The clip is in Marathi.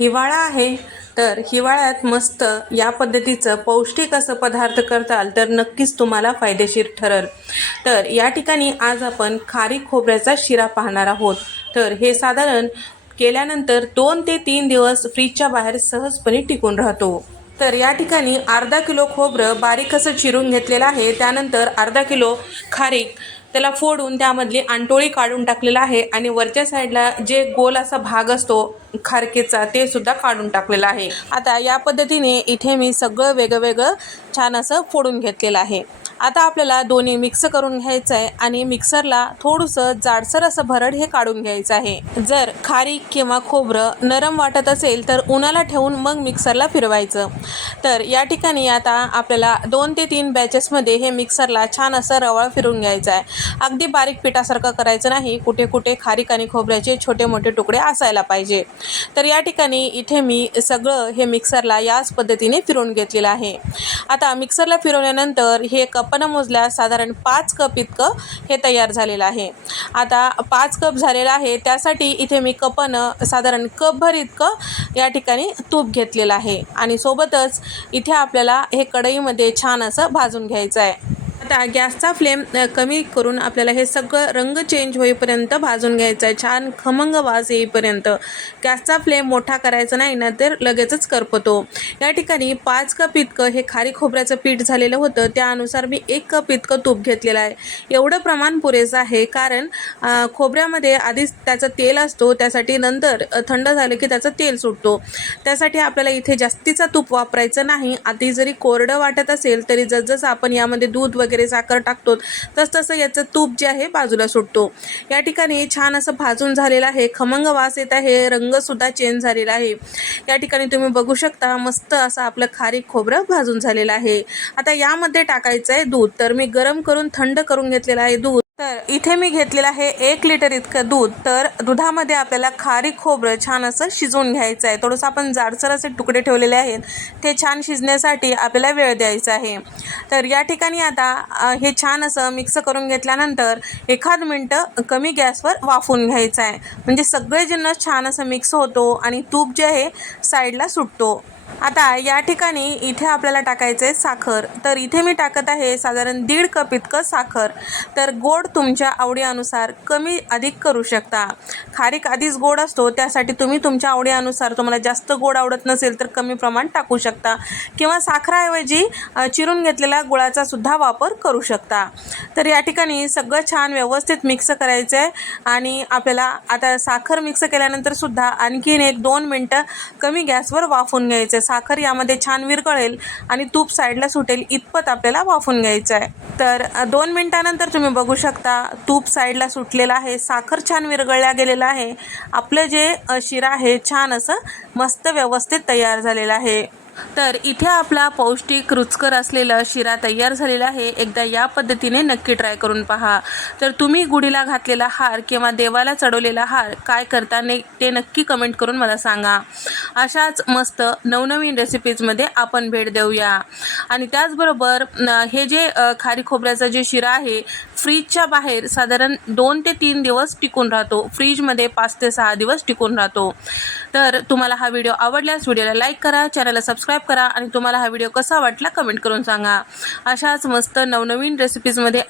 हिवाळा आहे तर हिवाळ्यात मस्त या पद्धतीचं पौष्टिक असं पदार्थ करताल तर नक्कीच तुम्हाला फायदेशीर ठरल. तर या ठिकाणी आज आपण खारी खोबऱ्याचा शिरा पाहणार आहोत. तर हे साधारण केल्यानंतर दोन ते तीन दिवस फ्रीजच्या बाहेर सहजपणे टिकून राहतो. तर या ठिकाणी अर्धा किलो खोबरं बारीक असं चिरून घेतलेलं आहे. त्यानंतर अर्धा किलो खारीक त्याला फोडून त्यामधली आंटोळी काढून टाकलेलं आहे आणि वरच्या साईडला जे गोल असा भाग असतो खारकेचा ते सुद्धा काढून टाकलेला आहे. आता या पद्धतीने इथे मी सगळं वेगळं वेगळं छान असं फोडून घेतलेलं आहे. आता आपल्याला दोन्ही मिक्स करून घ्यायचं आहे आणि मिक्सरला थोडंसं जाडसर असं भरड हे काढून घ्यायचं आहे. जर खारीक किंवा खोबरं नरम वाटत असेल तर उन्हाला ठेवून मग मिक्सरला फिरवायचं. तर या ठिकाणी आता आपल्याला दोन ते तीन बॅचेसमध्ये हे मिक्सरला छान असं रवळ फिरून घ्यायचं आहे. अगदी बारीक पिठासारखं करायचं नाही कुठे कुठे खारीक आणि खोबऱ्याचे छोटे मोठे तुकडे असायला पाहिजे. तर या ठिकाणी इथे मी सगळं हे मिक्सरला याच पद्धतीने फिरून घेतलेलं आहे. आता मिक्सरला फिरवल्यानंतर हे कप कपनं मोजल्यास साधारण पाच कप इतकं हे तयार झालेलं आहे. आता पाच कप झालेलं आहे त्यासाठी इथे मी कपनं साधारण कपभर इतकं या ठिकाणी तूप घेतलेलं आहे. आणि सोबतच इथे आपल्याला हे कढईमध्ये छान असं भाजून घ्यायचं आहे. आता गॅसचा फ्लेम कमी करून आपल्याला हे सगळं रंग चेंज होईपर्यंत भाजून घ्यायचं आहे. छान खमंग वास येईपर्यंत. गॅसचा फ्लेम मोठा करायचा नाही ना तर लगेचच करपतो. या ठिकाणी पाच कप इतकं हे खारी खोबऱ्याचं पीठ झालेलं होतं. त्यानुसार मी एक कप इतकं तूप घेतलेलं आहे. एवढं प्रमाण पुरेसं आहे कारण खोबऱ्यामध्ये आधीच त्याचं तेल असतो त्यासाठी नंतर थंड झालं की त्याचं तेल सुटतो. त्यासाठी आपल्याला इथे जास्तीचा तूप वापरायचं नाही. आधी जरी कोरडं वाटत असेल तरी जसजसं आपण यामध्ये दूध वगैरे साखर टाकतो. तसतसं याचं तूप जे आहे बाजूला सुटतो. या ठिकाणी छान असं भाजून झालेलं आहे. खमंग वास येत आहे. रंगसुद्धा चेंज झालेला आहे. या ठिकाणी तुम्ही बघू शकता मस्त असं आपलं खारीक खोबरं भाजून झालेलं आहे. आता यामध्ये टाकायचं आहे दूध. तर मी गरम करून थंड करून घेतलेलं आहे दूध. तर इथे मी घेतलेलं आहे एक लिटर इतकं दूध. तर दुधामध्ये आपल्याला खारी खोबरं छान असं शिजवून घ्यायचं आहे. थोडंसं आपण जाडसर असे तुकडे ठेवलेले आहेत. ते छान शिजण्यासाठी आपल्याला वेळ द्यायचा आहे. तर या ठिकाणी आता हे छान असं मिक्स करून घेतल्यानंतर एखाद मिनटं कमी गॅसवर वाफून घ्यायचं आहे. म्हणजे सगळे जिन्नस छान असं मिक्स होतो आणि तूप जे आहे साईडला सुटतो. आता या ठिकाणी इथे आपल्याला टाकायचं आहे साखर. तर इथे मी टाकत आहे साधारण दीड कप इतकं साखर. तर गोड तुमच्या आवडीनुसार कमी अधिक करू शकता. खारीक आधीच गोड असतो त्यासाठी तुम्ही तुमच्या आवडीनुसार तुम्हाला जास्त गोड आवडत नसेल तर कमी प्रमाण टाकू शकता. किंवा साखराऐवजी चिरून घेतलेला गुळाचा सुद्धा वापर करू शकता. तर या ठिकाणी सगळं छान व्यवस्थित मिक्स करायचं आहे आणि आपल्याला आता साखर मिक्स केल्यानंतर सुद्धा आणखीन एक दोन मिनटं कमी गॅसवर वाफवून घ्यायचं म्हणजे साखर यामध्ये छान विरघळेल आणि तूप साईडला सुटेल इतपत आपल्याला वाफून घ्यायचं आहे. तर दोन मिनटानंतर तुम्ही बघू शकता तूप साईडला सुटलेलं आहे साखर छान विरघळल्या गेलेलं आहे. आपलं जे शिरा आहे छान असं मस्त व्यवस्थित तयार झालेलं आहे. तर इथे आपला पौष्टिक रुचकर असलेला शिरा तयार झालेला आहे. एकदा या पद्धतीने नक्की ट्राय करून पहा. तर तुम्ही गुढीला घातलेला हार किंवा देवाला चढवलेला हार काय करता ने ते नक्की कमेंट करून मला सांगा. अशाच मस्त नवनवीन रेसिपीजमध्ये आपण भेट देऊया. आणि त्याचबरोबर हे जे खारी खोबऱ्याचा जे शिरा आहे फ्रीजच्या बाहेर साधारण दोन ते तीन दिवस टिकून राहतो. फ्रीजमध्ये पाच ते सहा दिवस टिकून राहतो. तर तुम्हाला हा व्हिडिओ आवडल्यास व्हिडिओला लाईक करा चॅनलला सबस्क्राईब करा आणि तुम्हाला हा व्हिडिओ कसा वाटला कमेंट करून सांगा. अशाच मस्त नवनवीन रेसिपीजमध्ये